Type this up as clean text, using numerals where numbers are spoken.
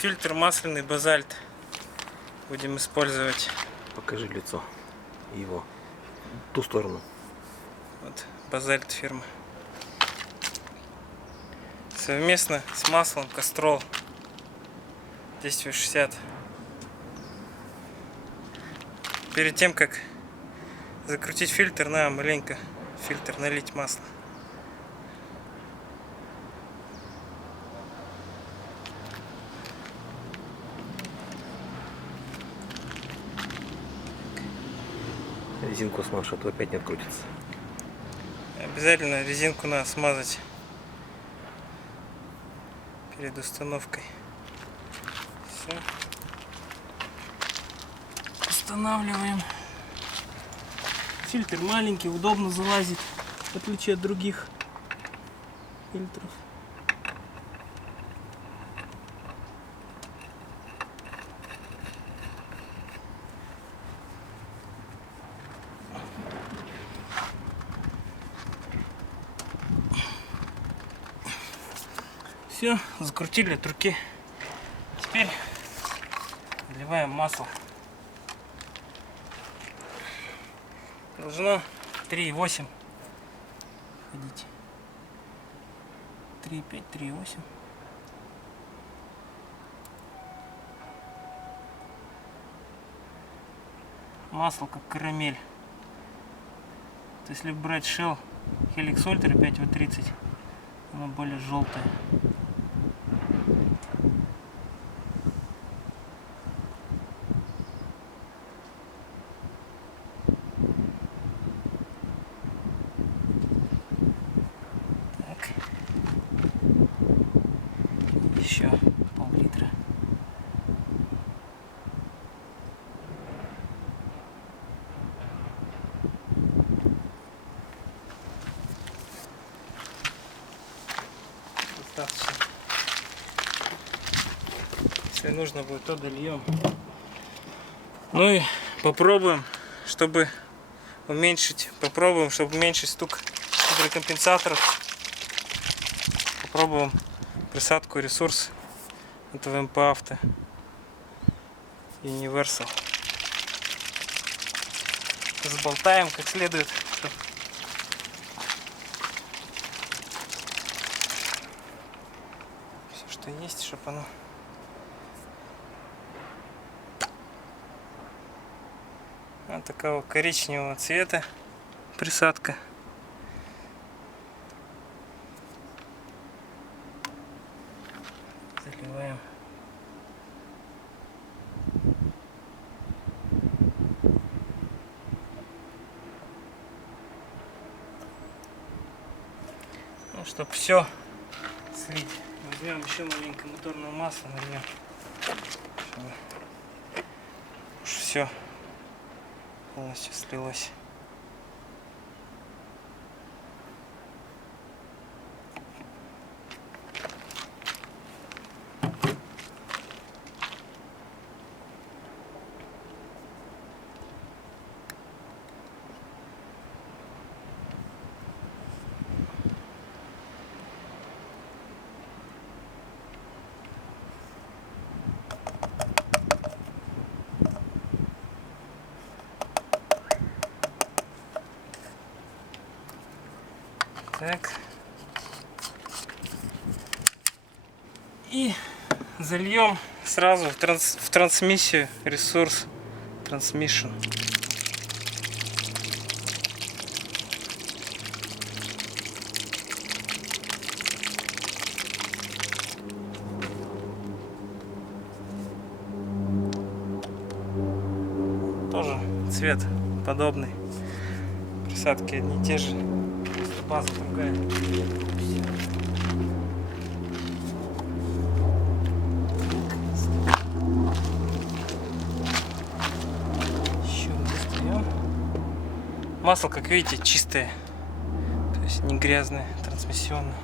фильтр масляный базальт. Будем использовать. Покажи лицо его. Ту сторону. Вот базальт фирмы. Совместно с маслом Кастрол 10В60. Перед тем как закрутить фильтр, надо маленько в фильтр налить масло. Резинку смажь, а то опять не открутится. Обязательно резинку надо смазать перед установкой. Все. Устанавливаем. Фильтр маленький, удобно залазит, в отличие от других фильтров. Все, закрутили от руки. Теперь наливаем масло. Должно 3,8 ходить. 3,5, 3,8. Масло как карамель. Если брать Shell Helix Ultra 5В30, оно более желтое. Еще пол-литра. Достаточно. Если нужно будет, то дольем. Ну и попробуем, чтобы уменьшить стук гидрокомпенсаторов. Попробуем присадку ресурс от ВМП Авто Universal. Разболтаем как следует, чтобы все, что есть, чтобы оно вот такого коричневого цвета присадка. Заливаем. Ну, чтобы все слить, возьмем еще маленько моторного масла, нальем, чтобы уж все полностью слилось. Так. И зальем сразу в трансмиссию ресурс Transmission. Тоже цвет подобный. Присадки одни и те же. База другая. Еще достаем. Масло, как видите, чистое, то есть не грязное, трансмиссионное.